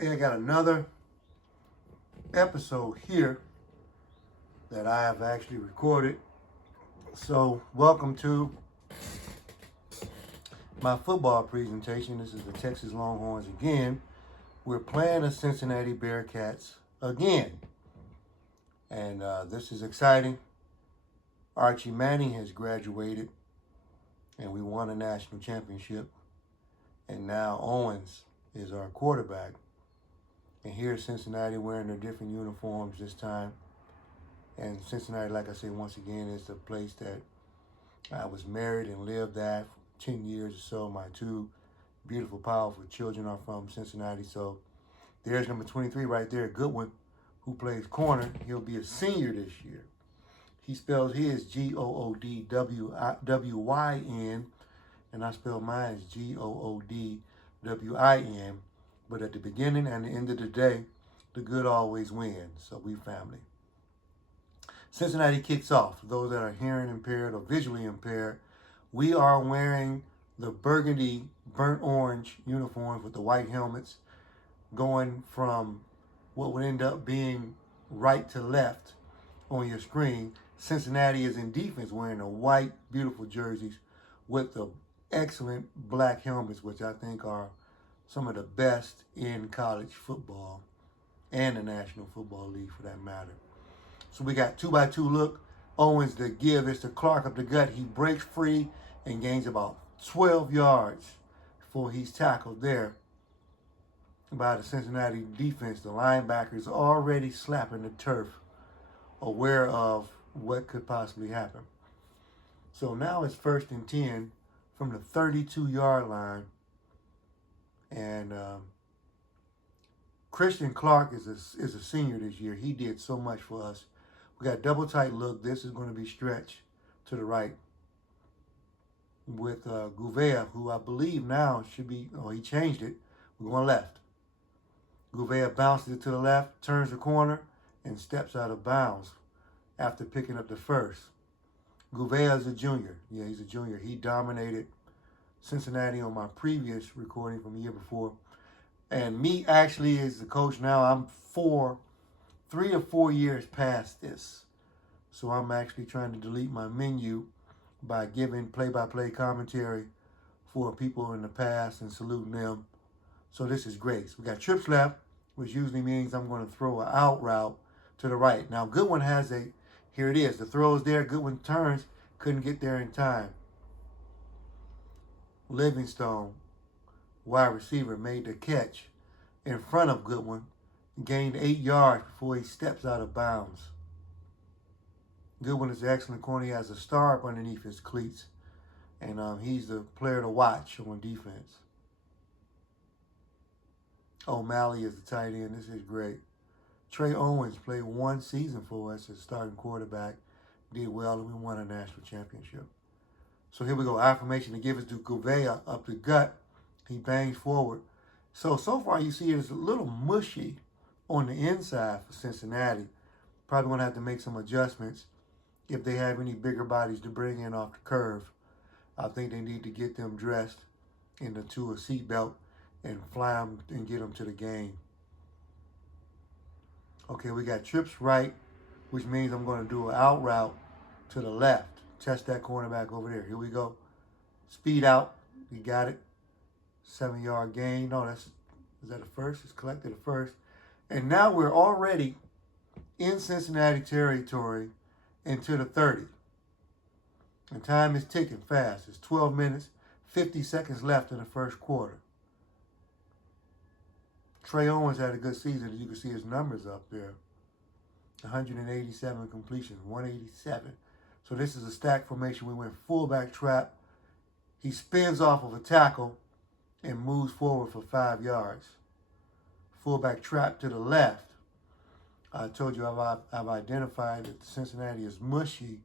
Hey, I got another episode here that I have actually recorded. So, welcome to my football presentation. This is the Texas Longhorns again. We're playing the Cincinnati Bearcats again. And this is exciting. Archie Manning has graduated, and we won a national championship. And now Owens is our quarterback. And here at Cincinnati wearing their different uniforms this time. And Cincinnati, like I said, once again, is the place that I was married and lived at for 10 years or so. My two beautiful, powerful children are from Cincinnati. So there's number 23 right there, Goodwin, who plays corner. He'll be a senior this year. He spells his Goodwyn, and I spell mine Goodwin. But at the beginning and the end of the day, the good always wins. So we family. Cincinnati kicks off. For those that are hearing impaired or visually impaired, we are wearing the burgundy, burnt orange uniforms with the white helmets, going from what would end up being right to left on your screen. Cincinnati is in defense wearing the white, beautiful jerseys with the excellent black helmets, which I think are some of the best in college football and the National Football League for that matter. So we got 2x2 look. Owens the give. It's to Clark up the gut. He breaks free and gains about 12 yards before he's tackled there by the Cincinnati defense. The linebackers already slapping the turf, aware of what could possibly happen. So now it's 1st and 10 from the 32-yard line. And Christian Clark is a senior this year. He did so much for us. We got double tight look. This is going to be stretch to the right with Gouveia, who I believe now should be, he changed it. We're going left. Gouveia bounces it to the left, turns the corner, and steps out of bounds after picking up the first. Gouveia is a junior. Yeah, he's a junior. He dominated Cincinnati on my previous recording from the year before. And me actually as the coach now, I'm 3 or 4 years past this. So I'm actually trying to delete my menu by giving play-by-play commentary for people in the past and saluting them. So this is great. So we got trips left, which usually means I'm going to throw an out route to the right. Now Goodwin has here it is. The throw is there. Goodwin turns, couldn't get there in time. Livingstone, wide receiver, made the catch in front of Goodwin, gained 8 yards before he steps out of bounds. Goodwin is an excellent corner. He has a star up underneath his cleats, and he's the player to watch on defense. O'Malley is the tight end. This is great. Trey Owens played 1 season for us as starting quarterback, did well, and we won a national championship. So here we go. Affirmation to give us to Gouveia up the gut. He bangs forward. So far you see it's a little mushy on the inside for Cincinnati. Probably going to have to make some adjustments if they have any bigger bodies to bring in off the curve. I think they need to get them dressed into a seatbelt and fly them and get them to the game. Okay, we got trips right, which means I'm going to do an out route to the left. Test that cornerback over there. Here we go. Speed out. You got it. 7-yard gain. No, is that a first? It's collected a first. And now we're already in Cincinnati territory into the 30. And time is ticking fast. It's 12 minutes, 50 seconds left in the first quarter. Trey Owens had a good season. You can see his numbers up there. 187 completions, 187. So this is a stack formation. We went fullback trap. He spins off of a tackle and moves forward for 5 yards. Fullback trap to the left. I told you I've identified that Cincinnati is mushy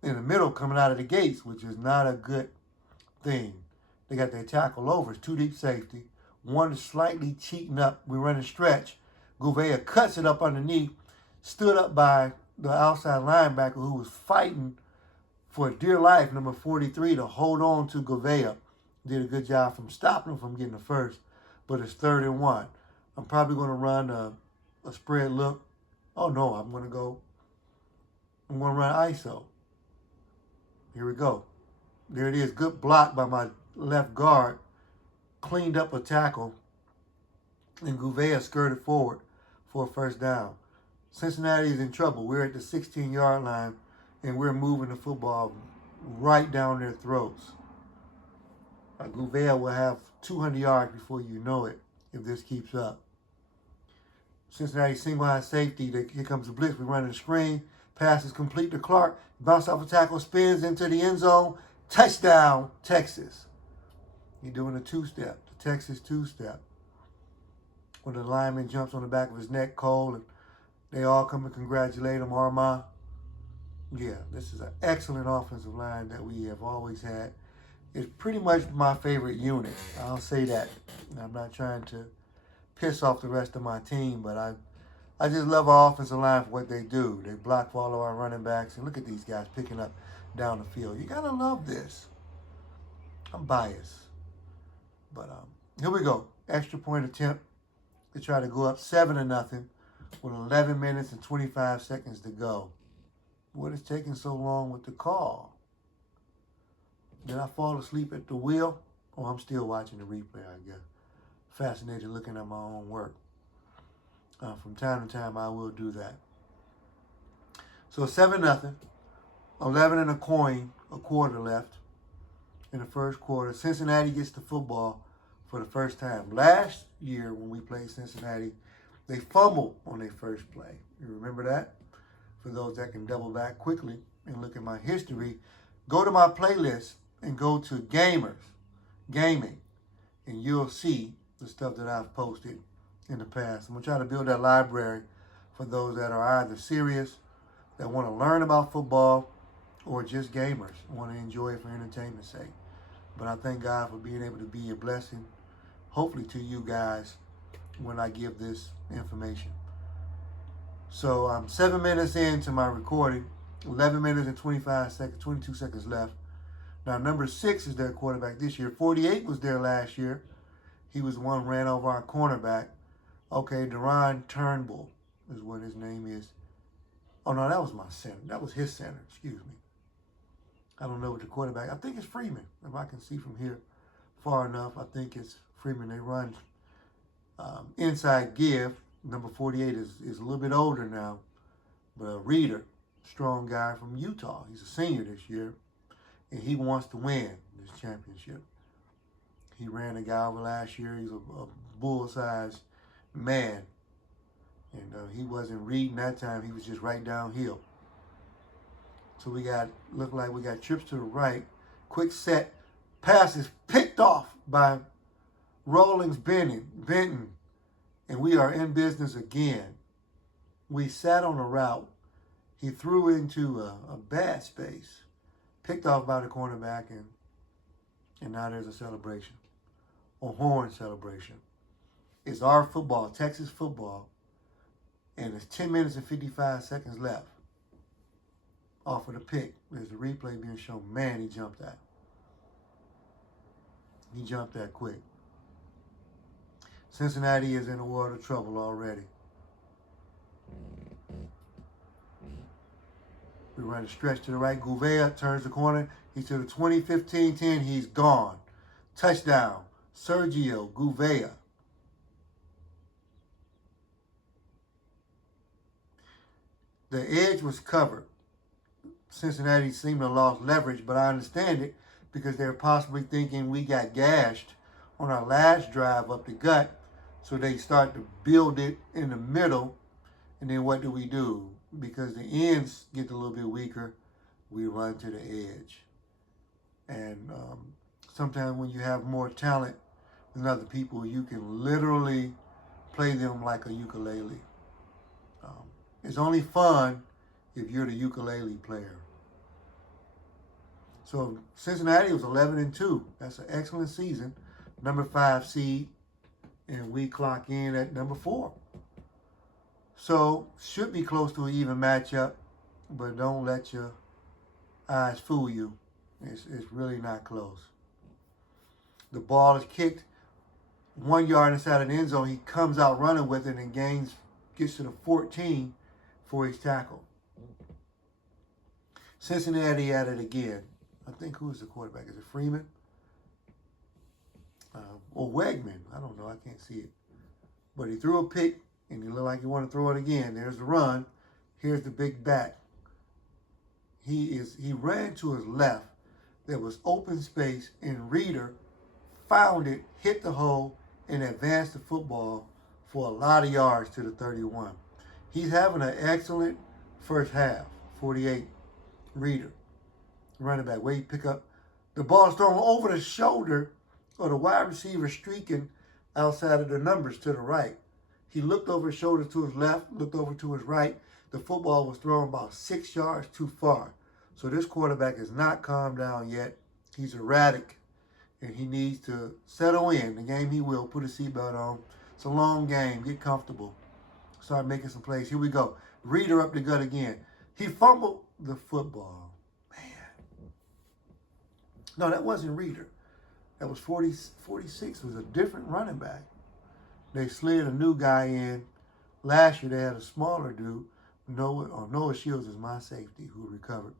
in the middle coming out of the gates, which is not a good thing. They got their tackle over. It's 2 deep safety. One is slightly cheating up. We run a stretch. Gouveia cuts it up underneath. Stood up by the outside linebacker who was fighting for dear life, number 43, to hold on to Gouveia. Did a good job from stopping him from getting the first, but it's 3rd and 1. I'm probably going to run a spread look. Oh no, I'm going to run ISO. Here we go. There it is. Good block by my left guard. Cleaned up a tackle. And Gouveia skirted forward for a first down. Cincinnati is in trouble. We're at the 16-yard line, and we're moving the football right down their throats. Gouveia will have 200 yards before you know it if this keeps up. Cincinnati single high safety. Here comes the blitz. We run the screen. Pass is complete to Clark. Bounce off a tackle, spins into the end zone. Touchdown, Texas. He's doing a two-step, the Texas two-step. When the lineman jumps on the back of his neck, Cole, and they all come and congratulate him, Armand. Yeah, this is an excellent offensive line that we have always had. It's pretty much my favorite unit. I'll say that. I'm not trying to piss off the rest of my team, but I just love our offensive line for what they do. They block for all of our running backs, and look at these guys picking up down the field. You gotta love this. I'm biased, but here we go. Extra point attempt to try to go up 7-0 with 11 minutes and 25 seconds to go. What is taking so long with the call? Did I fall asleep at the wheel? Oh, I'm still watching the replay, I guess. Fascinated looking at my own work. From time to time, I will do that. So 7-0, 11 and a quarter left in the first quarter. Cincinnati gets the football for the first time. Last year when we played Cincinnati, they fumbled on their first play. You remember that? For those that can double back quickly and look at my history, go to my playlist and go to Gaming, and you'll see the stuff that I've posted in the past. I'm going to try to build that library for those that are either serious, that want to learn about football, or just gamers, want to enjoy it for entertainment's sake. But I thank God for being able to be a blessing, hopefully to you guys, when I give this information. So I'm 7 minutes into my recording, 11 minutes and 22 seconds left. Now, number 6 is their quarterback this year. 48 was there last year. He was the one who ran over our cornerback. Okay, Deron Turnbull is what his name is. Oh, no, that was my center. That was his center, excuse me. I don't know what the quarterback, I think it's Freeman. If I can see from here far enough, I think it's Freeman. They run inside give. Number 48 is a little bit older now, but a Reader, strong guy from Utah. He's a senior this year, and he wants to win this championship. He ran a guy over last year. He's a bull-sized man, and he wasn't reading that time. He was just right downhill. So looked like we got trips to the right. Quick set. Pass is picked off by Rawlings Benton. And we are in business again. We sat on a route. He threw into a bad space. Picked off by the cornerback, and now there's a celebration. A horn celebration. It's our football, Texas football. And it's 10 minutes and 55 seconds left. Off of the pick. There's a replay being shown. Man, he jumped that. He jumped that quick. Cincinnati is in a world of trouble already. We run a stretch to the right. Gouveia turns the corner. He's to the 20, 15, 10. He's gone. Touchdown. Sergio Gouveia. The edge was covered. Cincinnati seemed to have lost leverage, but I understand it because they're possibly thinking we got gashed on our last drive up the gut. So they start to build it in the middle. And then what do? Because the ends get a little bit weaker, we run to the edge. And sometimes when you have more talent than other people, you can literally play them like a ukulele. It's only fun if you're the ukulele player. So Cincinnati was 11-2. That's an excellent season. Number 5 seed. And we clock in at number 4. So, should be close to an even matchup, but don't let your eyes fool you. It's really not close. The ball is kicked 1 yard inside of the end zone. He comes out running with it and gets to the 14 for his tackle. Cincinnati at it again. I think who's the quarterback? Is it Freeman? Or Wegman? I don't know. I can't see it. But he threw a pick, and he looked like he wanted to throw it again. There's the run. Here's the big back. He ran to his left. There was open space, and Reeder found it, hit the hole, and advanced the football for a lot of yards to the 31. He's having an excellent first half. 48. Reeder, running back. Where he pick up the ball thrown over the shoulder of the wide receiver streaking outside of the numbers to the right. He looked over his shoulder to his left, looked over to his right. The football was thrown about 6 yards too far. So this quarterback is not calmed down yet. He's erratic, and he needs to settle in. The game he will. Put a seatbelt on. It's a long game. Get comfortable. Start making some plays. Here we go. Reeder up the gut again. He fumbled the football. Man. No, that wasn't Reeder. That was 46 was a different running back. They slid a new guy in. Last year they had a smaller dude. Noah Shields is my safety who recovered.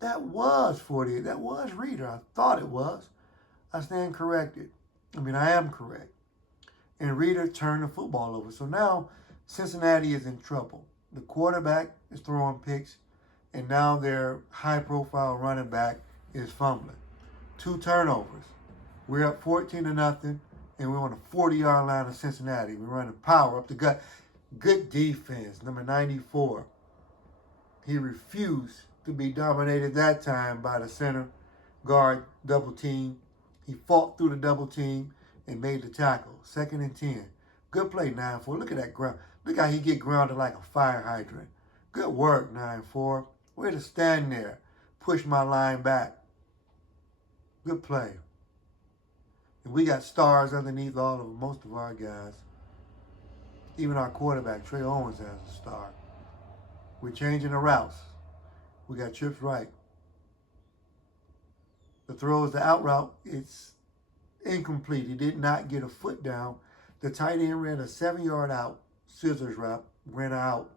That was 48. That was Reeder. I thought it was. I stand corrected. I am correct. And Reeder turned the football over. So now Cincinnati is in trouble. The quarterback is throwing picks, and now their high-profile running back is fumbling. 2 turnovers. We're up 14-0, and we're on the 40-yard line of Cincinnati. We're running power up the gut. Good defense, number 94. He refused to be dominated that time by the center guard double team. He fought through the double team and made the tackle. 2nd and 10. Good play, 9-4. Look at that ground. Look how he get grounded like a fire hydrant. Good work, 9-4. Way to stand there. Push my line back. Good play. And we got stars underneath most of our guys. Even our quarterback, Trey Owens, has a star. We're changing the routes. We got trips right. The throw is the out route. It's incomplete. He did not get a foot down. The tight end ran a 7-yard out, scissors route, ran out,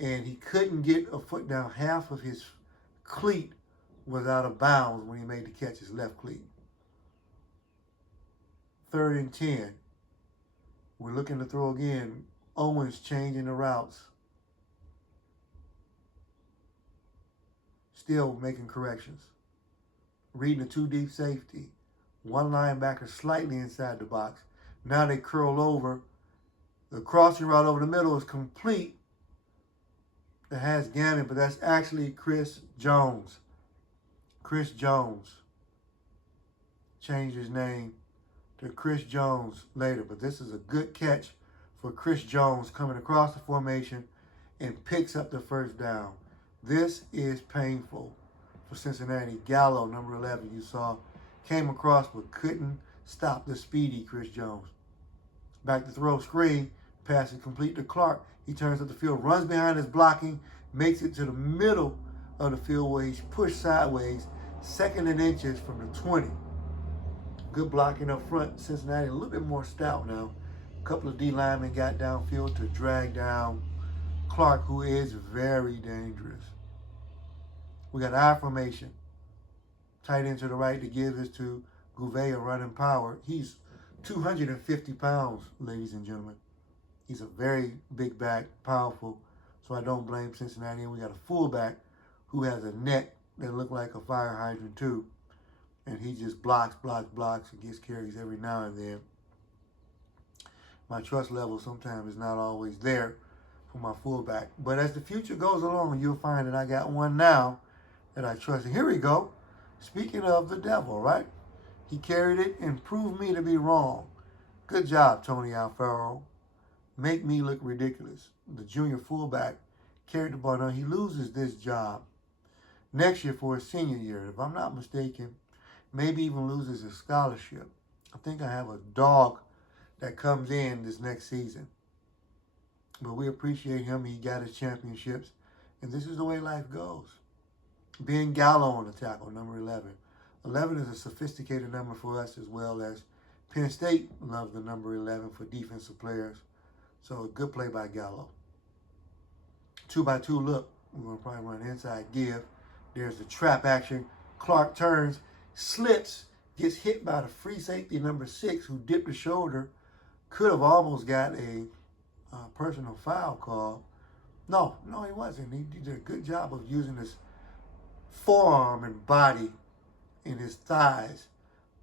and he couldn't get a foot down. Half of his cleat was out of bounds when he made the catch, his left cleat. 3rd and 10. We're looking to throw again. Owens changing the routes. Still making corrections. Reading a 2 deep safety. 1 linebacker slightly inside the box. Now they curl over. The crossing route over the middle is complete. It has Gammon, but that's actually Chris Jones. Chris Jones. Changed his name to Chris Jones later. But this is a good catch for Chris Jones coming across the formation and picks up the first down. This is painful for Cincinnati. Gallo, number 11, you saw, came across but couldn't stop the speedy Chris Jones. Back to throw, screen, pass it complete to Clark. He turns up the field, runs behind his blocking, makes it to the middle of the field where he's pushed sideways, 2nd and inches from the 20. Good blocking up front. Cincinnati a little bit more stout now. A couple of D linemen got downfield to drag down Clark, who is very dangerous. We got I formation. Tight end to the right to give this to Gouveia running power. He's 250 pounds, ladies and gentlemen. He's a very big back, powerful, so I don't blame Cincinnati. And we got a fullback who has a neck that look like a fire hydrant too. And he just blocks, and gets carries every now and then. My trust level sometimes is not always there for my fullback. But as the future goes along, you'll find that I got one now that I trust. And here we go. Speaking of the devil, right? He carried it and proved me to be wrong. Good job, Tony Alfaro. Make me look ridiculous. The junior fullback carried the ball. Now, he loses this job next year for his senior year. If I'm not mistaken, maybe even loses his scholarship. I think I have a dog that comes in this next season. But we appreciate him. He got his championships. And this is the way life goes. Ben Gallo on the tackle, number 11. 11 is a sophisticated number for us as well as Penn State loves the number 11 for defensive players. So a good play by Gallo. 2-by-2 look. We're going to probably run inside give. There's the trap action. Clark turns, slips, gets hit by the free safety number 6 who dipped the shoulder. Could have almost got a personal foul call. No, he wasn't. He did a good job of using his forearm and body and his thighs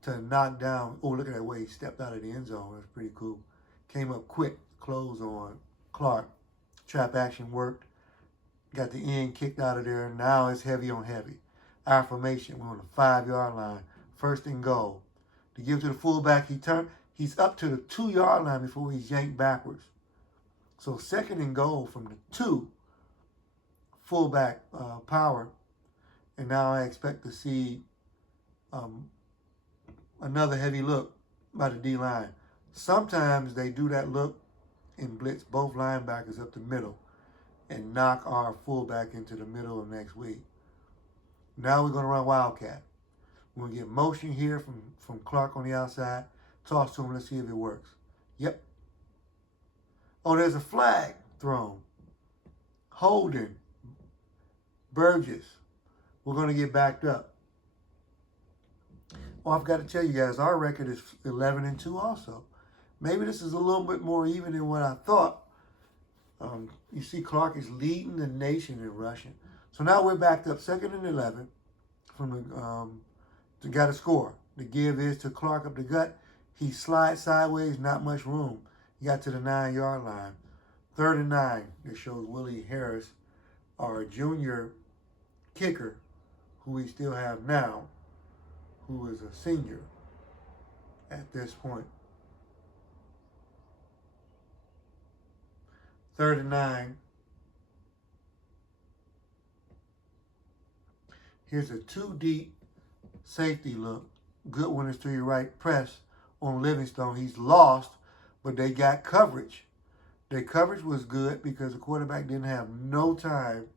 to knock down. Oh, look at that way he stepped out of the end zone. That's pretty cool. Came up quick, close on Clark. Trap action worked. Got the end kicked out of there. Now it's heavy on heavy. Our formation, we're on the 5-yard line. 1st and goal. To give to the fullback, he's up to the 2-yard line before he's yanked backwards. So 2nd and goal from the 2, fullback power. And now I expect to see another heavy look by the D-line. Sometimes they do that look and blitz both linebackers up the middle and knock our fullback into the middle of next week. Now we're going to run Wildcat. We're going to get motion here from Clark on the outside. Toss to him. Let's see if it works. Yep. Oh, there's a flag thrown. Holding. Burgess. We're going to get backed up. Oh, I've got to tell you guys, our record is 11-2 also. Maybe this is a little bit more even than what I thought. You see Clark is leading the nation in rushing. So now we're backed up 2nd and 11 from the guy to score. The give is to Clark up the gut. He slides sideways, not much room. He got to the 9-yard line. 3rd and 9. This shows Willie Harris, our junior kicker, who we still have now, who is a senior at this point. 3rd and 9. Here's a 2-deep safety look. Goodwin is to your right. Press on Livingstone. He's lost, but they got coverage. Their coverage was good because the quarterback didn't have no time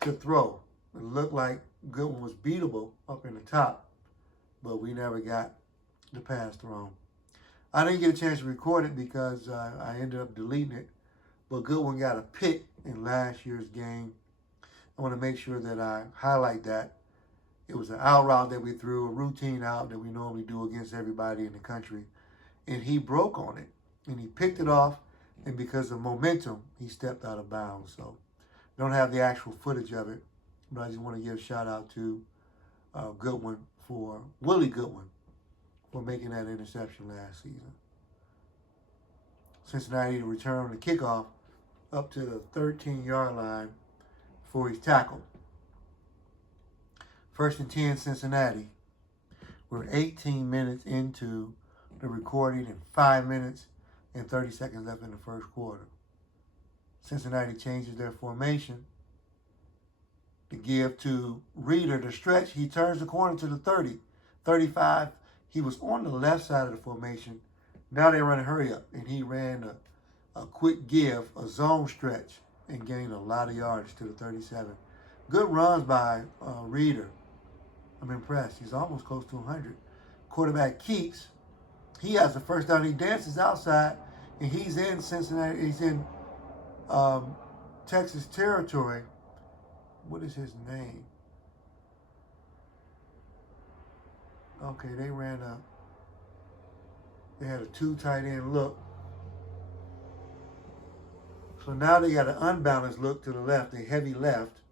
to throw. It looked like Goodwin was beatable up in the top, but we never got the pass thrown. I didn't get a chance to record it because I ended up deleting it, but Goodwin got a pick in last year's game. I want to make sure that I highlight that. It was an out route that we threw, a routine out that we normally do against everybody in the country, and he broke on it, and he picked it off, and because of momentum, he stepped out of bounds. So don't have the actual footage of it, but I just want to give a shout out to Willie Goodwin for making that interception last season. Cincinnati to return on the kickoff up to the 13-yard line before he's tackled. 1st and 10, Cincinnati. We're 18 minutes into the recording and 5 minutes and 30 seconds left in the 1st quarter. Cincinnati changes their formation to give to Reeder to stretch. He turns the corner to the 30, 35. He was on the left side of the formation. Now they run a hurry up, and he ran a quick give, a zone stretch, and gained a lot of yards to the 37. Good runs by Reeder. I'm impressed. He's almost close to 100. Quarterback Keats, he has the first down. He dances outside, and he's in Cincinnati. He's in Texas territory. What is his name? Okay, they had a 2 tight end look. So now they got an unbalanced look to the left, a heavy left.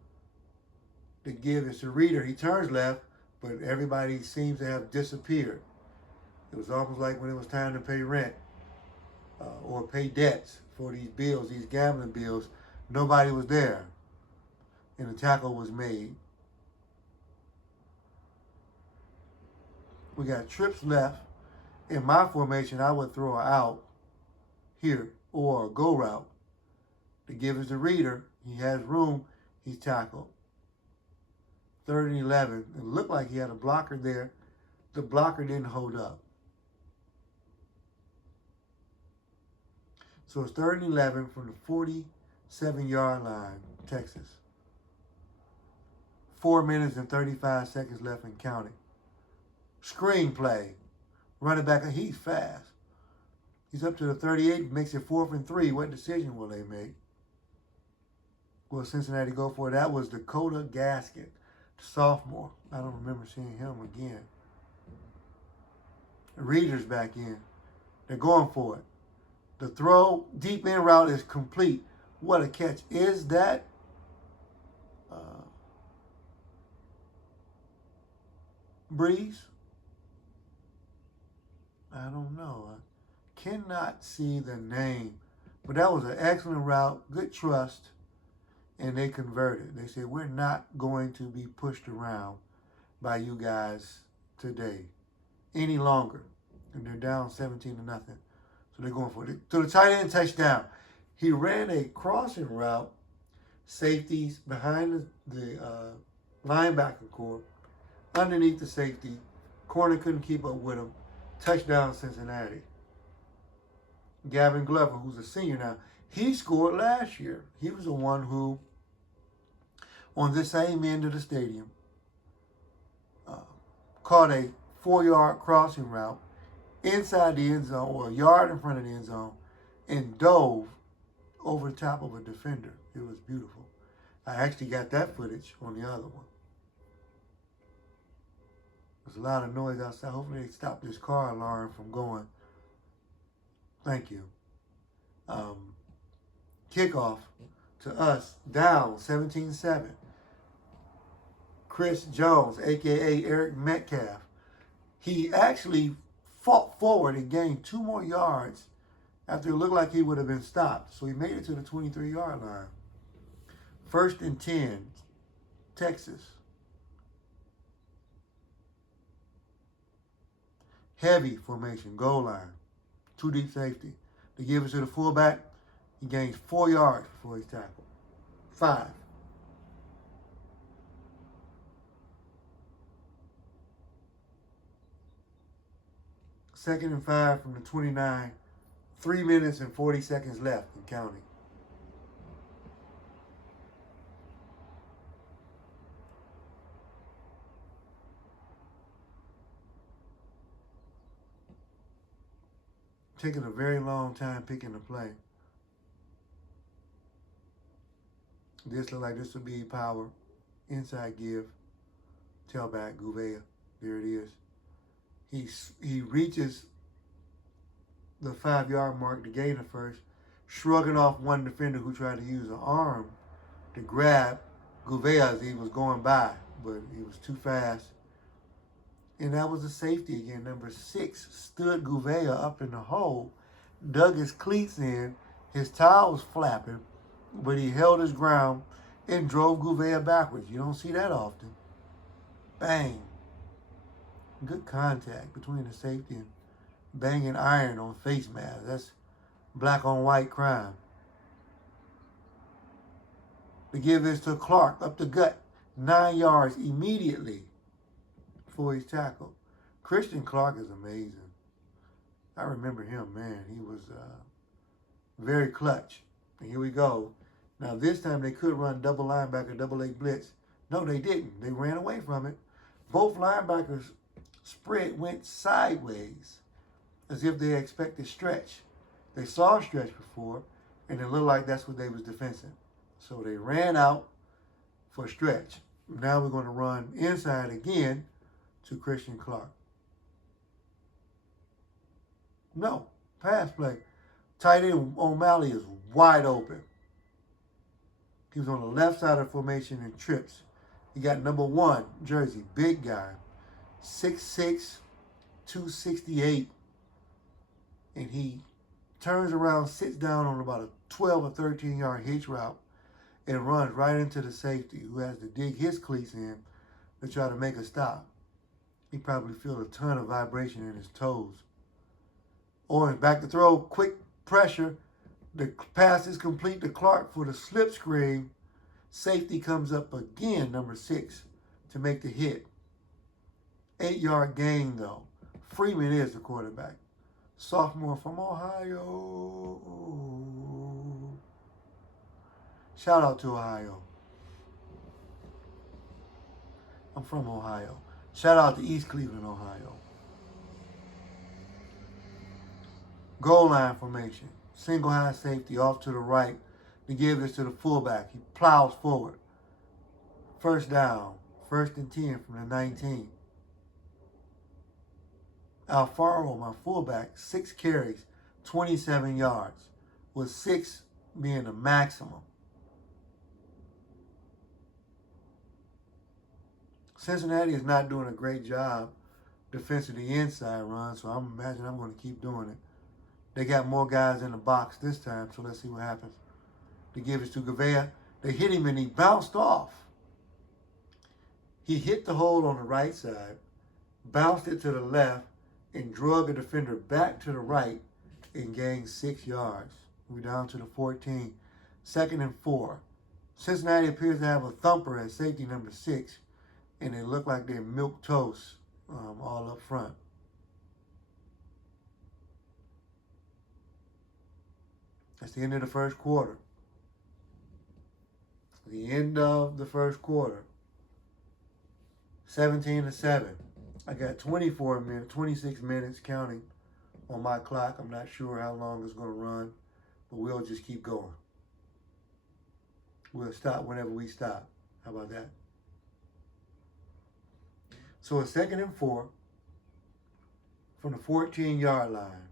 The give is to Reeder. He turns left, but everybody seems to have disappeared. It was almost like when it was time to pay rent or pay debts for these bills, these gambling bills. Nobody was there, and the tackle was made. We got trips left. In my formation, I would throw an out here or a go route. The give is to Reeder. He has room. He's tackled. 3rd and 11. It looked like he had a blocker there. The blocker didn't hold up. So it's 3rd and 11 from the 47-yard line, Texas. 4 minutes and 35 seconds left and counting. Screen play. Running back, he's fast. He's up to the 38, makes it 4th and 3. What decision will they make? Will Cincinnati go for it? That was Dakota Gaskin, sophomore. I don't remember seeing him again. The Reader's back in. They're going for it. The throw, deep in route is complete. What a catch. Is that Breeze? I don't know. I cannot see the name. But that was an excellent route, good trust, and they converted. They said, we're not going to be pushed around by you guys today any longer. And they're down 17-0. So they're going for it. To the tight end touchdown. He ran a crossing route, safeties behind the linebacker core, underneath the safety. Corner couldn't keep up with him. Touchdown, Cincinnati. Gavin Glover, who's a senior now, he scored last year. He was the one who, on this same end of the stadium, caught a 4-yard crossing route inside the end zone, or a yard in front of the end zone, and dove over the top of a defender. It was beautiful. I actually got that footage on the other one. There's a lot of noise outside. Hopefully they stop this car alarm from going. Thank you. Kickoff to us, down 17-7. Chris Jones, a.k.a. Eric Metcalf, he actually fought forward and gained 2 more yards after it looked like he would have been stopped. So he made it to the 23-yard line. 1st and 10, Texas. Heavy formation, goal line. 2 deep safety. They give it to the fullback. He gains 4 yards before he's tackled. 5. Second and 5 from the 29. 3 minutes and 40 seconds left and counting. Taking a very long time picking the play. This look like this will be power. Inside give. Tailback, Gouveia. There it is. He reaches the 5-yard mark to gain the first, shrugging off one defender who tried to use an arm to grab Gouveia as he was going by, but he was too fast. And that was a safety again. Number 6 stood Gouveia up in the hole, dug his cleats in, his towel was flapping, but he held his ground and drove Gouveia backwards. You don't see that often. Bang. Good contact between the safety and banging iron on face mask. That's black on white crime. They give this to Clark up the gut, 9 yards immediately before he's tackled. Christian Clark is amazing. I remember him, man. He was very clutch. And here we go. Now this time they could run double linebacker, double A blitz. No, they didn't. They ran away from it. Both linebackers spread went sideways as if they expected stretch. They saw stretch before, and it looked like that's what they was defending. So they ran out for stretch. Now we're going to run inside again to Christian Clark. No, pass play. Tight end O'Malley is wide open. He was on the left side of the formation and trips. He got number 1 jersey, big guy, 6'6", 268, and he turns around, sits down on about a 12 or 13-yard hitch route and runs right into the safety, who has to dig his cleats in to try to make a stop. He probably feels a ton of vibration in his toes. Orange back to throw, quick pressure. The pass is complete to Clark for the slip screen. Safety comes up again, number 6, to make the hit. 8-yard gain, though. Freeman is the quarterback. Sophomore from Ohio. Shout out to Ohio. I'm from Ohio. Shout out to East Cleveland, Ohio. Goal line formation. Single high safety off to the right to give this to the fullback. He plows forward. First down. 1st and 10 from the 19. Alfaro, my fullback, 6 carries, 27 yards, with 6 being the maximum. Cincinnati is not doing a great job defensing the inside run, so I'm imagining I'm going to keep doing it. They got more guys in the box this time, so let's see what happens. They give it to Gavea. They hit him and he bounced off. He hit the hole on the right side, bounced it to the left, and drug a defender back to the right and gained 6 yards. We're down to the 14. 2nd and 4. Cincinnati appears to have a thumper at safety number 6, and they look like they're milk toast all up front. That's the end of the first quarter. The end of the first quarter. 17-7. I got 26 minutes counting on my clock. I'm not sure how long it's going to run, but we'll just keep going. We'll stop whenever we stop. How about that? So a 2nd and 4 from the 14-yard line.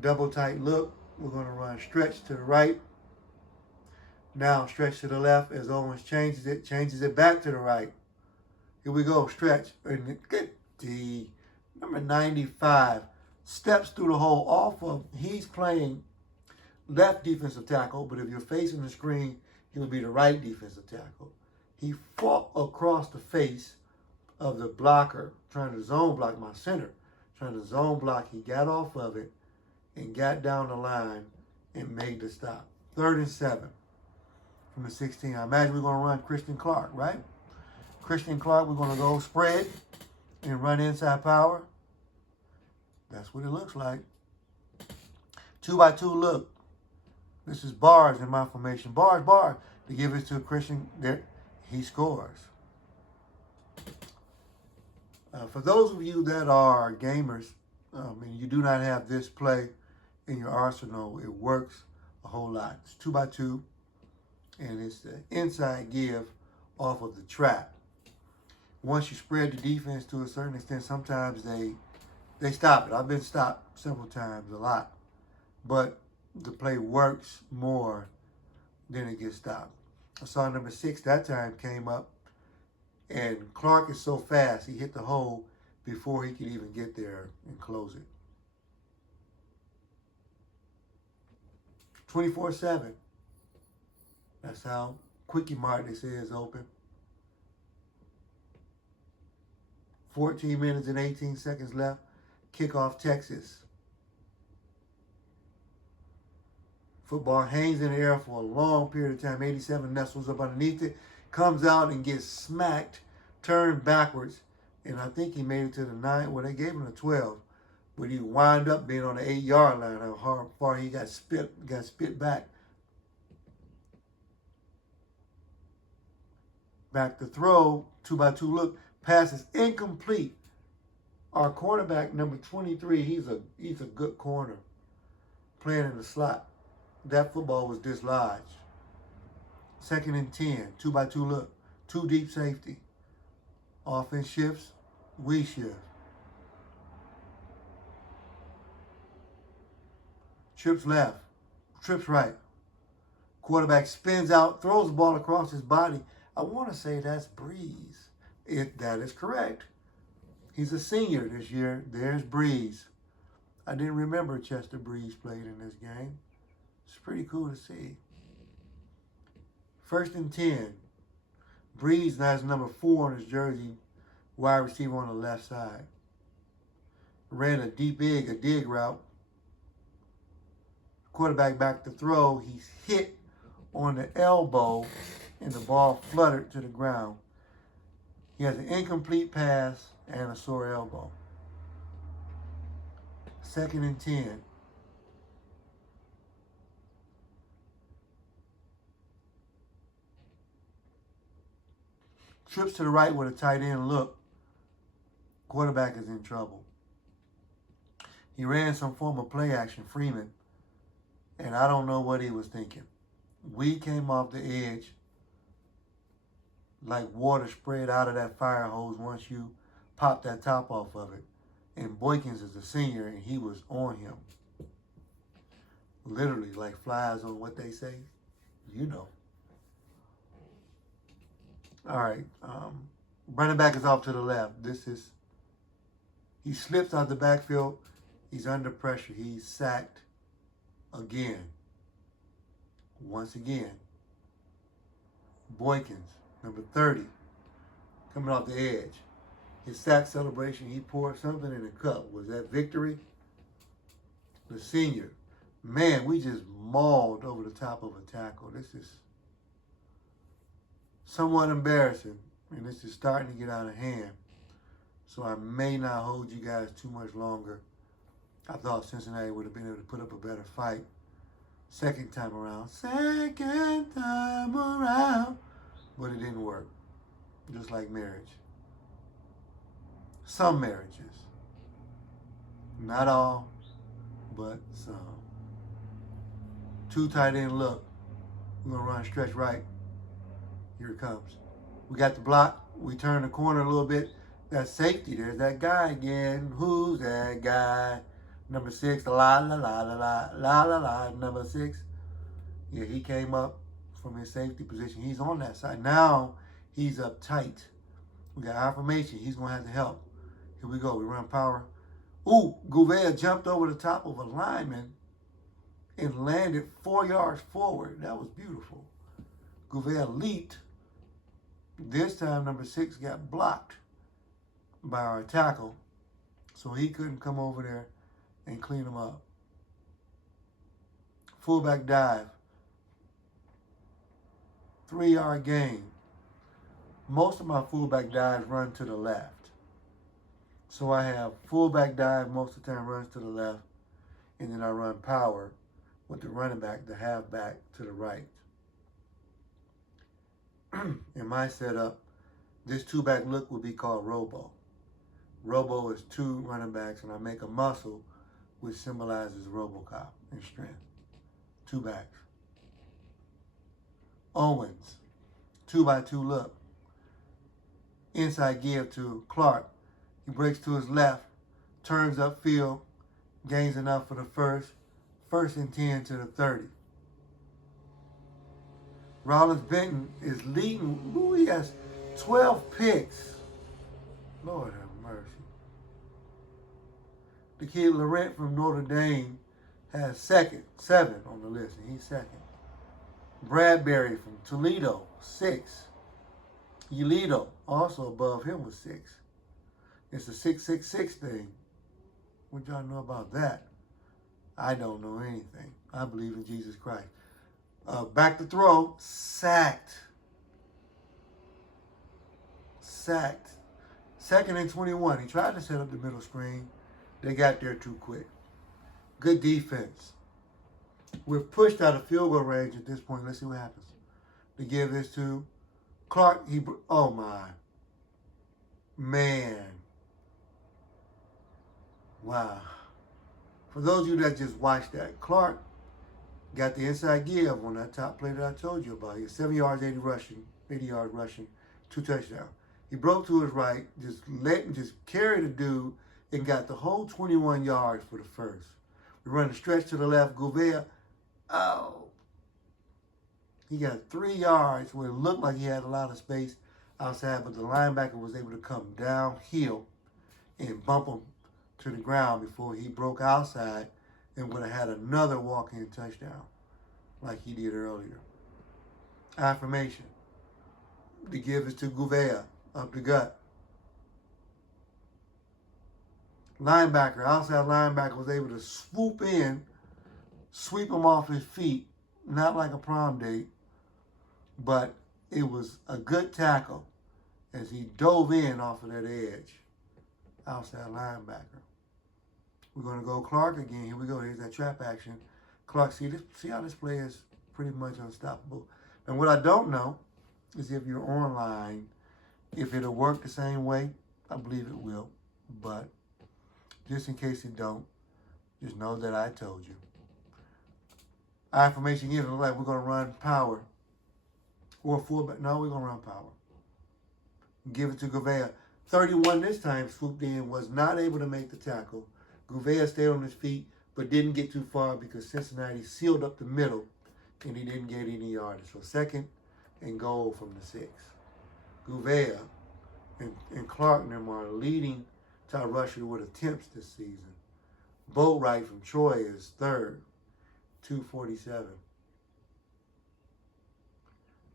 Double tight look. We're going to run stretch to the right. Now stretch to the left as Owens changes it back to the right. Here we go, stretch. And get the number 95 steps through the hole off of, he's playing left defensive tackle, but if you're facing the screen, he'll be the right defensive tackle. He fought across the face of the blocker, trying to zone block my center, trying to zone block. He got off of it and got down the line and made the stop. 3rd and 7 from the 16. I imagine we're going to run Christian Clark, right? Christian Clark, we're going to go spread and run inside power. That's what it looks like. 2-by-2 look. This is bars in my formation. Bars. To give it to Christian, there, he scores. For those of you that are gamers and you do not have this play in your arsenal, it works a whole lot. It's 2-by-2, and it's the inside give off of the trap. Once you spread the defense to a certain extent, sometimes they stop it. I've been stopped several times, a lot. But the play works more than it gets stopped. I saw number 6 that time came up, and Clark is so fast, he hit the hole before he could even get there and close it. 24-7. That's how Quickie Mart, they say, is open. 14 minutes and 18 seconds left. Kickoff Texas. Football hangs in the air for a long period of time. 87 nestles up underneath it. Comes out and gets smacked, turned backwards. And I think he made it to the 9. Well, they gave him the 12. But he wound up being on the 8-yard line. How far he got spit back. Back to throw. 2-by-2 look. Pass is incomplete. Our cornerback, number 23, he's a good corner, playing in the slot. That football was dislodged. 2nd and 10, 2-by-2 look, 2 deep safety. Offense shifts, we shift. Trips left, trips right. Quarterback spins out, throws the ball across his body. I want to say that's Breeze. That is correct. He's a senior this year. There's Breeze. I didn't remember Chester Breeze played in this game. It's pretty cool to see. 1st and 10. Breeze has number 4 on his jersey, wide receiver on the left side. Ran a dig route. Quarterback back to throw. He's hit on the elbow, and the ball fluttered to the ground. He has an incomplete pass and a sore elbow. 2nd and 10. Trips to the right with a tight end look. Quarterback is in trouble. He ran some form of play action, Freeman, and I don't know what he was thinking. We came off the edge like water sprayed out of that fire hose once you pop that top off of it. And Boykins is a senior, and he was on him. Literally, like flies on what they say. You know. All right. Running back is off to the left. He slips out the backfield. He's under pressure. He's sacked again. Once again. Boykins, number 30, coming off the edge. His sack celebration, he poured something in a cup. Was that victory? The senior. Man, we just mauled over the top of a tackle. This is somewhat embarrassing, and this is starting to get out of hand. So I may not hold you guys too much longer. I thought Cincinnati would have been able to put up a better fight. Second time around. But it didn't work. Just like marriage. Some marriages. Not all, but some. 2 tight end look. We're going to run stretch right. Here it comes. We got the block. We turn the corner a little bit. That's safety. There's that guy again. Who's that guy? Number 6. La, number 6. Yeah, he came up from his safety position. He's on that side. Now he's up tight. We got our formation. He's going to have to help. Here we go. We run power. Ooh, Gouveia jumped over the top of a lineman and landed 4 yards forward. That was beautiful. Gouveia leaped. This time, number 6 got blocked by our tackle, so he couldn't come over there and clean him up. Fullback dive. 3-yard gain. Most of my fullback dives run to the left. So I have fullback dive most of the time runs to the left, and then I run power with the running back, the halfback, to the right. In my setup, this 2-back look would be called robo. Robo is 2 running backs, and I make a muscle which symbolizes RoboCop and strength. 2 backs. Owens, 2-by-2 look. Inside give to Clark. He breaks to his left, turns upfield, gains enough for the first and 10 to the 30. Rollins Benton is leading. Ooh, he has 12 picks. Lord have mercy. The kid Laurent from Notre Dame has 7 on the list, and he's second. Bradbury from Toledo, 6. Ulito, also above him, was 6. It's a 666 thing. What y'all know about that? I don't know anything. I believe in Jesus Christ. Back to throw, sacked. 2nd and 21. He tried to set up the middle screen. They got there too quick. Good defense. We're pushed out of field goal range at this point. Let's see what happens. They give this to Clark. Oh my. Man. Wow. For those of you that just watched that, Clark got the inside give on that top play that I told you about. He had 7 yards, 80 yards rushing, 2 touchdowns. He broke to his right, just carried the dude and got the whole 21 yards for the first. We run the stretch to the left. Gouveia, he got 3 yards where it looked like he had a lot of space outside, but the linebacker was able to come downhill and bump him to the ground before he broke outside and would have had another walk-in touchdown like he did earlier. Affirmation. The give is to Gouveia, up the gut. Linebacker, outside linebacker, was able to swoop in, sweep him off his feet, not like a prom date, but it was a good tackle as he dove in off of that edge. Outside linebacker. We're going to go Clark again. Here we go. Here's that trap action. Clark, see how this play is pretty much unstoppable. And what I don't know is if you're online, if it'll work the same way. I believe it will. But just in case it don't, Just know that I told you. Our formation gives like we're going to run power or fullback. No, we're going to run power. Give it to Gouveia. 31 this time swooped in, was not able to make the tackle. Gouveia stayed on his feet, but didn't get too far because Cincinnati sealed up the middle and he didn't get any yardage. So second and goal from the 6. Gouveia and Clark and them are leading Ty Rusher with attempts this season. Boatwright from Troy is third, 247.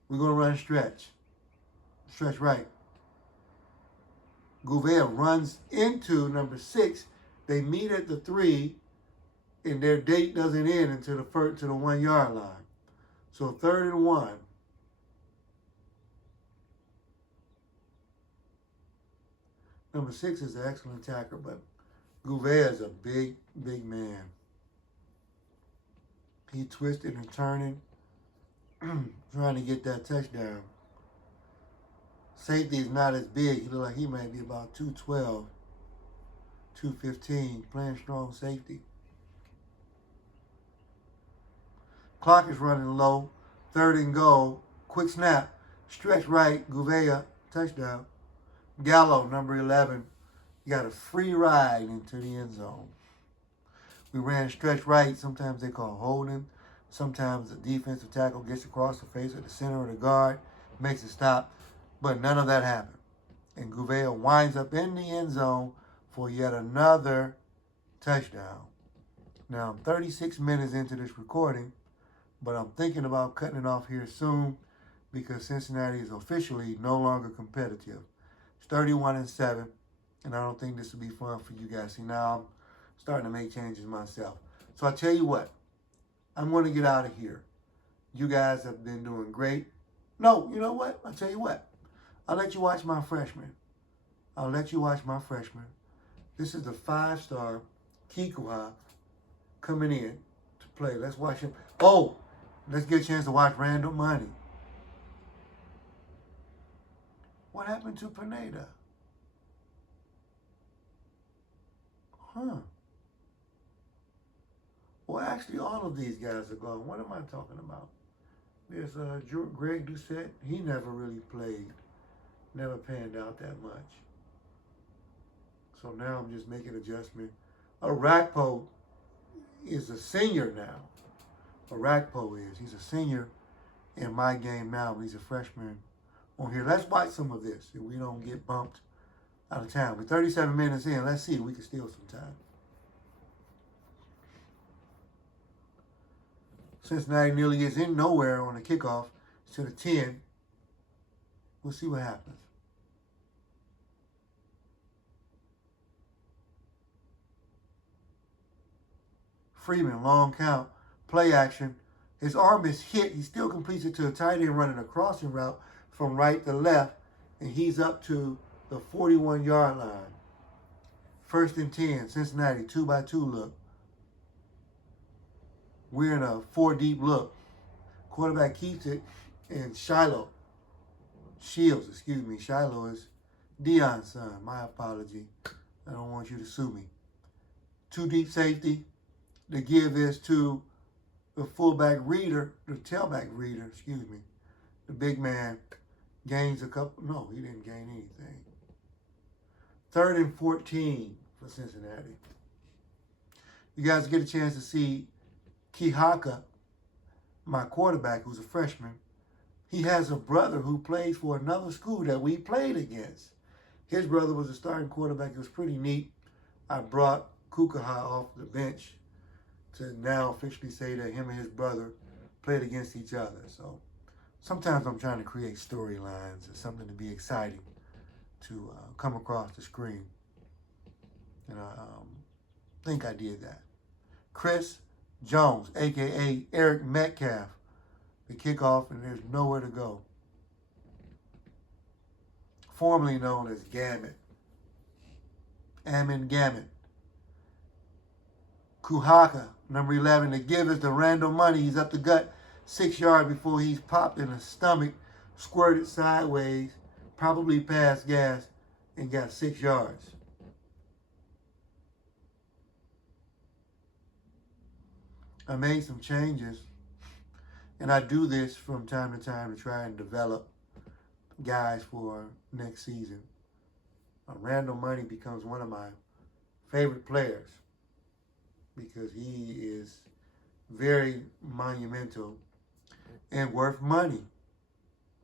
We're going to run stretch. Stretch right. Gouveia runs into number 6. They meet at the 3, and their date doesn't end until the 1 yard line. So 3rd and 1. Number 6 is an excellent tackler, but Gouveia is a big, big man. He twisted and turning, trying to get that touchdown. Safety is not as big. He looks like he might be about 212, 215, playing strong safety. Clock is running low. 3rd and goal. Quick snap. Stretch right. Gouveia, touchdown. Gallo, number 11, got a free ride into the end zone. We ran stretch right. Sometimes they call holding. Sometimes the defensive tackle gets across the face of the center of the guard, makes a stop. But none of that happened. And Gouveia winds up in the end zone for yet another touchdown. Now, I'm 36 minutes into this recording, but I'm thinking about cutting it off here soon because Cincinnati is officially no longer competitive. It's 31-7, and I don't think this will be fun for you guys. See, now I'm starting to make changes myself. So I tell you what, I'm going to get out of here. You guys have been doing great. No, you know what? I'll tell you what. I'll let you watch my freshman. This is the 5-star Kikuha coming in to play. Let's watch him. Oh, let's get a chance to watch Randall Money. What happened to Pineda? Well, actually, all of these guys are gone. What am I talking about? There's Greg Doucette. He never really played. Never panned out that much. So now I'm just making adjustment. Arakpo is a senior now. Arakpo is. He's a senior in my game now, but he's a freshman on here. Let's watch some of this if we don't get bumped out of town. We're 37 minutes in. Let's see if we can steal some time. Cincinnati nearly gets in nowhere on the kickoff to the 10. We'll see what happens. Freeman, long count, play action. His arm is hit. He still completes it to a tight end running a crossing route from right to left, and he's up to the 41-yard line. 1st and 10, Cincinnati, 2-by-2 look. We're in a 4-deep look. Quarterback keeps it, and Shiloh is Dion's son. My apology. I don't want you to sue me. 2-deep safety. The give is to the tailback reader, the big man gains a couple. No, he didn't gain anything. 3rd and 14 for Cincinnati. You guys get a chance to see Kihaka, my quarterback, who's a freshman. He has a brother who plays for another school that we played against. His brother was a starting quarterback. It was pretty neat. I brought Kukaha off the bench to now officially say that him and his brother played against each other. So sometimes I'm trying to create storylines or something to be exciting to come across the screen. And I think I did that. Chris Jones, a.k.a. Eric Metcalf, the kickoff, and there's nowhere to go. Formerly known as Gammon. Ammon Gammon. Kuhaka, number 11. The give is to Randall Money. He's up the gut 6 yards before he's popped in the stomach, squirted sideways, probably past gas, and got 6 yards. I made some changes, and I do this from time to time to try and develop guys for next season. Randall Money becomes one of my favorite players because he is very monumental and worth money.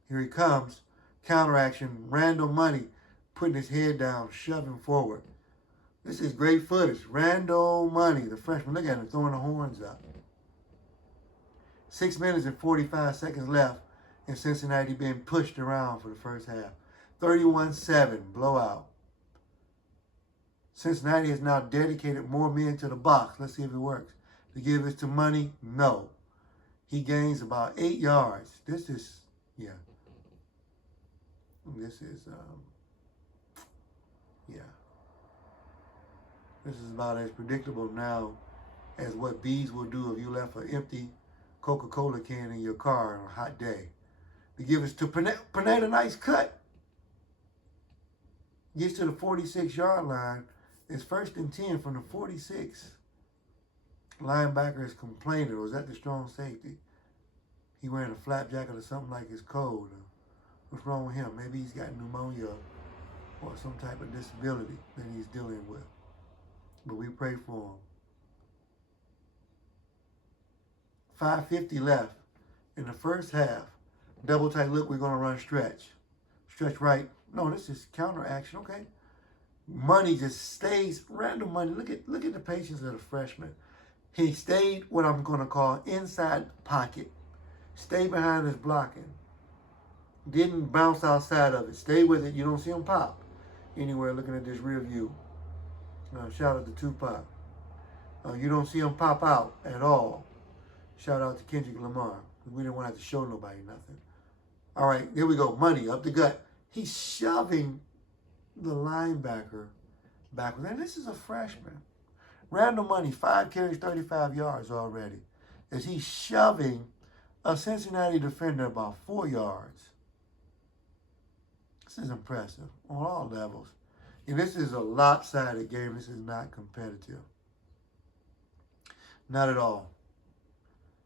Here he comes. Counteraction. Randall Money putting his head down, shoving forward. This is great footage. Randall Money, the freshman. Look at him throwing the horns up. 6 minutes and 45 seconds left, and Cincinnati being pushed around for the first half. 31-7, blowout. Cincinnati has now dedicated more men to the box. Let's see if it works. To give it to Money? No. He gains about 8 yards. This is, yeah. This is, yeah. This is about as predictable now as what bees will do if you left an empty Coca-Cola can in your car on a hot day. To give us to Pineda, nice cut. Gets to the 46-yard line. It's 1st and 10 from the 46. Linebacker is complaining. Was that the strong safety? He wearing a flap jacket or something like it's cold. What's wrong with him? Maybe he's got pneumonia or some type of disability that he's dealing with. But we pray for him. 5:50 left in the first half. Double tight look, we're going to run stretch. Stretch right. No, this is counter action. Okay. Money just stays, Random Money. Look at the patience of the freshman. He stayed what I'm going to call inside pocket. Stayed behind his blocking. Didn't bounce outside of it. Stay with it. You don't see him pop anywhere looking at this rear view. Shout out to Tupac. You don't see him pop out at all. Shout out to Kendrick Lamar. We didn't want to have to show nobody nothing. All right, here we go. Money up the gut. He's shoving the linebacker backwards. And this is a freshman. Randall Money, 5 carries, 35 yards already. As he's shoving a Cincinnati defender about 4 yards. This is impressive on all levels. And this is a lopsided game. This is not competitive. Not at all.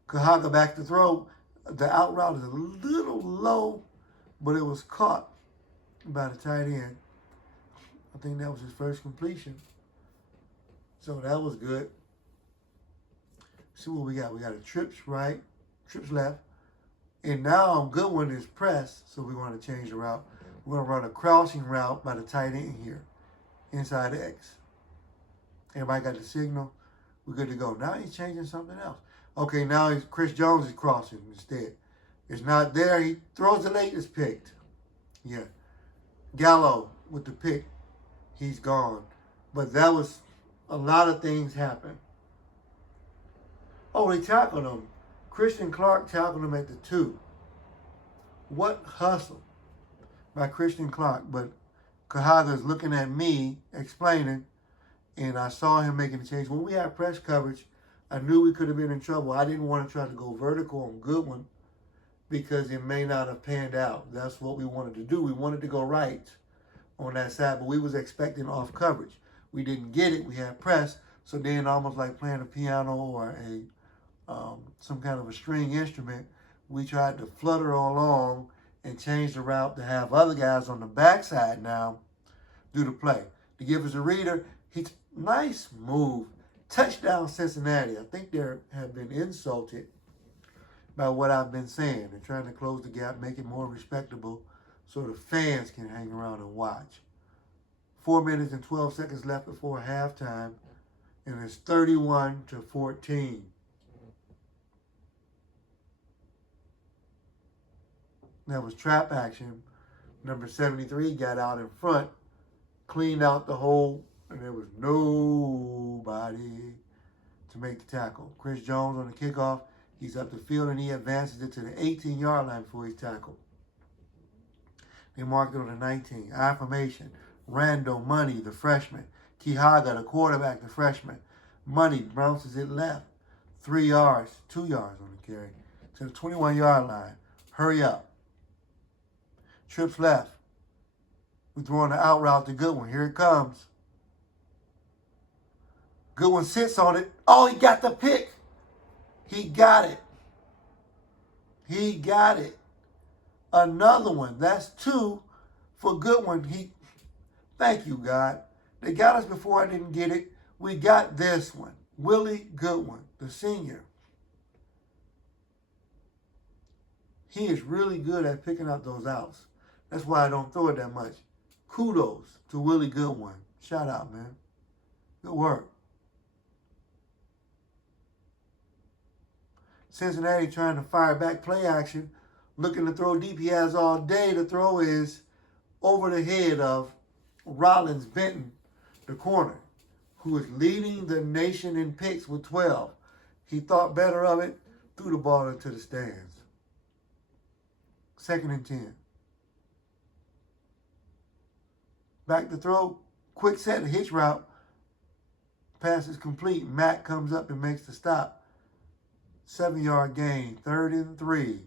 Cahaga back to throw. The out route is a little low, but it was caught by the tight end. I think that was his first completion. So that was good. See what we got. We got a trips right, trips left. And now Goodwin is pressed, so we want to change the route. We're going to run a crossing route by the tight end here, inside X. Everybody got the signal? We're good to go. Now he's changing something else. Okay, now Chris Jones is crossing instead. It's not there. He throws it late. It's picked. Yeah. Gallo with the pick. He's gone. But that was a lot of things happen. Oh, they tackled him. Christian Clark tackled him at the 2. What hustle by Christian Clark. But Cahaga's looking at me, explaining, and I saw him making the change. When we had press coverage, I knew we could have been in trouble. I didn't want to try to go vertical on Goodwin because it may not have panned out. That's what we wanted to do. We wanted to go right on that side, but we was expecting off coverage. We didn't get it. We had press, so then almost like playing a piano or a some kind of a string instrument, we tried to flutter along and change the route to have other guys on the backside now do the play. To give us a reader, he's nice move. Touchdown Cincinnati. I think they have been insulted by what I've been saying. They're trying to close the gap, make it more respectable so the fans can hang around and watch. 4 minutes and 12 seconds left before halftime, and it's 31-14. That was trap action. Number 73 got out in front, cleaned out the hole, and there was nobody to make the tackle. Chris Jones on the kickoff. He's up the field, and he advances it to the 18-yard line before he's tackled. They marked it on the 19. I formation. Randall Money, the freshman. Kihaga, the quarterback, the freshman. Money bounces it left. 3 yards, 2 yards on the carry to the 21-yard line. Hurry up. Trips left. We're throwing the out route to Goodwin. Here it comes. Goodwin sits on it. Oh, he got the pick. He got it. He got it. Another one. That's 2 for Goodwin. Thank you, God. They got us before I didn't get it. We got this one. Willie Goodwin, the senior. He is really good at picking out those outs. That's why I don't throw it that much. Kudos to Willie Goodwin. Shout out, man. Good work. Cincinnati trying to fire back play action. Looking to throw deep. He has all day. The throw is over the head of Rollins Benton, the corner, who is leading the nation in picks with 12. He thought better of it, threw the ball into the stands. 2nd and 10. Back to throw. Quick set, a hitch route. Pass is complete. Matt comes up and makes the stop. 7-yard gain. 3rd and 3.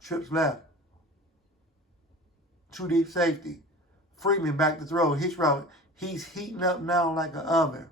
Trips left. 2 deep safety. Freeman back to throw. Hitch route. He's heating up now like an oven.